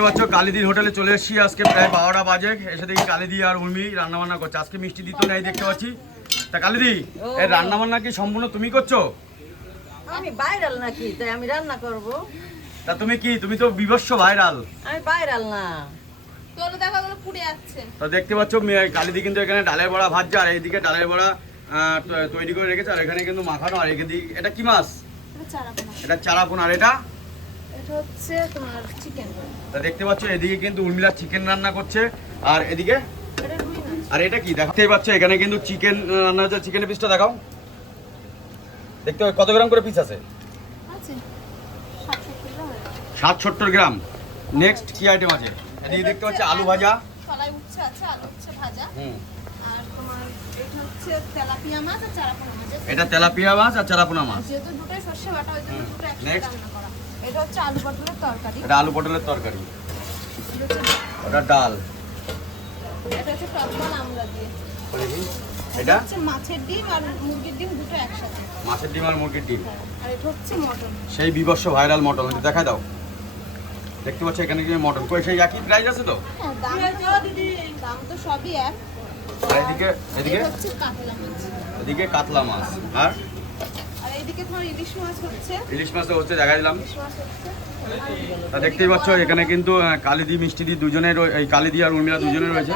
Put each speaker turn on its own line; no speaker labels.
দেখতে পাচ্ছ কালিদির হোটেলে চলে এসেছি আজকে প্রায় বারোটা বাজে। এসে দেখি কালিদি আর উর্মি রান্না বান্না করছে। আজকে মিষ্টি দিত নেই দেখতে পাচ্ছি। তা কালিদি এই রান্না বান্না কি সম্পূর্ণ তুমি করছ?
আমি বাইরাল নাকি তাই আমি রান্না করব।
তা তুমি কি তুমি তো বিভৎস ভাইরাল।
আমি বাইরাল না।
তো দেখতে পাচ্ছ কালিদি কিন্তু এখানে ডালের বড়া ভাজছে আর এইদিকে ডালের বড়া তৈরি করে রেখেছে আর এখানে কিন্তু মাখানো আর এখানে এটা কি মাছ?
এটা চারা পোনা
এটা চারাপোন আর এটা?
এটা হচ্ছে তোমার চিকেন
তা দেখতে পাচ্ছ এদিকে কিন্তু উর্মিলা চিকেন রান্না করছে আর এদিকে? আর এটা কি? দেখতেই পাচ্ছ এখানে কিন্তু চিকেন রান্না হচ্ছে। চিকেনের পিসটা দেখাও। দেখতে কত গ্রাম করে পিস আছে। ষাট সত্তর গ্রাম। নেক্সট কি আইটেম আছে? এদিকে দেখতে পাচ্ছি আলু ভাজা।
কলাই উচ্ছে আছে আলু উচ্ছে ভাজা।
হুম।
আর তোমার এটা হচ্ছে তেলাপিয়া মাছ আর চারা মাছ।
এটা তেলাপিয়া মাছ আর চারাপোনা মাছ।
যেহেতু দুটোই সর্ষে বাটা ওই জন্য দুটো একসাথে রান্না করা এটা হচ্ছে আলু পটলের তরকারি।
এটা আলু পটলের তরকারি। ওটা ডাল।
এটা হচ্ছে টক ডাল দিয়ে।
এটা
হচ্ছে মাছের ডিম আর মুরগির ডিম দুটো একসাথে।
মাছের ডিম আর মুরগির ডিম।
আর এটা হচ্ছে মটন।
সেই বিবর্ষ ভাইরাল মটন এটা দেখা দাও। দেখতে পাচ্ছ এখানে কি মটন। কই সেই একই প্রাইস আছে তো?
হ্যাঁ দাম দিদি। দাম তো সবই এক।
আর এদিকে এদিকে?
হচ্ছে কাতলা মাছ।
এদিকে কাতলা মাছ। আর?
তোমার ইলিশ মাছ হচ্ছে।
ইলিশ হচ্ছে দেখা দিলাম। তা দেখতেই পাচ্ছ এখানে কিন্তু কালিদি মিষ্টি দি দুজনের এই কালিদি আর উর্মিলা দুজনে রয়েছে।